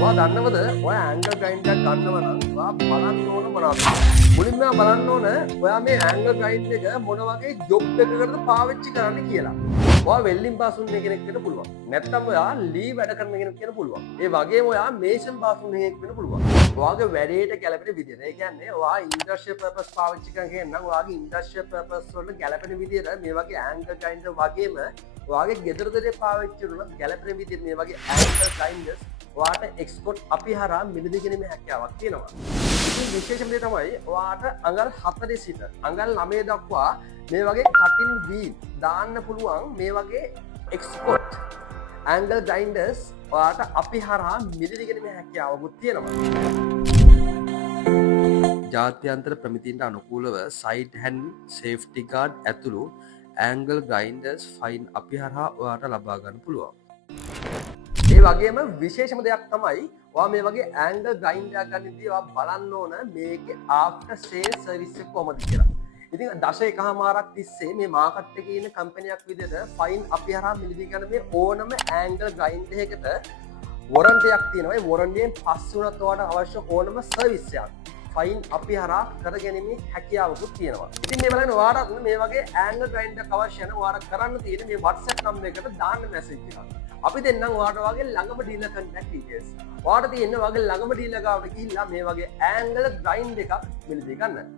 ඔයා දන්නවද ඔය ඇන්ගල් ග්‍රයින්ඩර් එකක් ගන්නව නම් ඔයා බලන්න ඕන මොනවද? මුලින්ම බලන්න ඕන ඔයා මේ ඇන්ගල් ග්‍රයින්ඩර් එක මොන වගේ ජොබ් එකකටද පාවිච්චි කරන්න කියලා. ඔයා වෙල්ඩින් පාස් උන්න කෙනෙක් වෙන්න පුළුවන්. නැත්නම් ඔයා ලී වැඩ කරන කෙනෙක් වෙන්න පුළුවන්. ඒ වගේම ඔයා මේෂන් පාස් උන්න කෙනෙක් වෙන්න පුළුවන්. ඔයාගේ වැඩේට ගැලපෙන විදිහට. ඒ කියන්නේ ඔයා ඉන්ඩස්ට්‍රියල් පර්පස් පාවිච්චි කරන කෙනෙක් නම් ඔයාගේ ඉන්ඩස්ට්‍රියල් පර්පස් වලට ගැලපෙන විදිහට මේ වගේ ඇන්ගල් ග්‍රයින්ඩර් වගේම ඔයාගේ ගෙදර දොරේ පාවිච්චි කරන ගැලපෙන විදිහට මේ වගේ ඇන්ගල් ග්‍රයින්ඩර්ස් ඔයාට එක්ස්පෝර්ට් අපි හරහා මිලදී ගැනීමේ හැකියාවක් තියෙනවා. ඉතින් විශේෂම දේ තමයි ඔයාට අඟල් 40 සිට අඟල් 9 දක්වා මේ වගේ කටින් වීල් දාන්න පුළුවන් මේ වගේ එක්ස්පෝර්ට් ඇන්ගල් ග්‍රයින්ඩර්ස් ඔයාට අපි හරහා මිලදී ගැනීමේ හැකියාවකුත් තියෙනවා. ජාත්‍යන්තර ප්‍රමිතීන්ට අනුකූලව සයිඩ් හැන්ඩ් සේෆ්ටි ගාඩ් ඇතුළු ඇන්ගල් ග්‍රයින්ඩර්ස් ෆයින් අපි හරහා ඔයාට ලබා ගන්න පුළුවන්. ඒ වගේම විශේෂම දෙයක් තමයි ඔයා මේ වගේ ඇන්ගල් ග්‍රයින්ඩර් එකක් ගන්නදී ඔයා බලන්න ඕන මේකේ ආෆ්ටර් සේල් සර්විස් එක කොහොමද කියලා. ඉතින් දශ එකහමාරක් තිස්සේ මේ මාකට් එකේ ඉන්න කම්පැනියක් විදිහට ෆයින් අපි හරහා මිලදී ගන්න මේ ඕනම ඇන්ගල් ග්‍රයින්ඩර් එකකට වොරන්ටි එකක් තියෙනවා. ඒ වොරන්ටියෙන් පස්සේ උනත් ඔයාට අවශ්‍ය ඕනම සර්විස් එකක් ෆයින් අපි හරහා කරගැනීමේ හැකියාවකුත් තියෙනවා. ඉතින් මේ බලන්න ඔයාලට මේ වගේ ඇන්ගල් ග්‍රයින්ඩර් එකක් අවශ්‍ය නම් ඔයාලට කරන්න තියෙන්නේ මේ WhatsApp නම්බර් එකට දාන්න මැසේජ් එකක්. අපි දෙන්නම් ඔයාට වගේ ළඟම ඩීලර් කන්ටැක්ට් ඩීටේල්ස්. ඔයාට තියෙන්නේ වගේ ළඟම ඩීලර් ගාවට ගිහිල්ලා මේ වගේ ඇන්ගල් ග්‍රයින්ඩර් එකක් මිලදී ගන්න.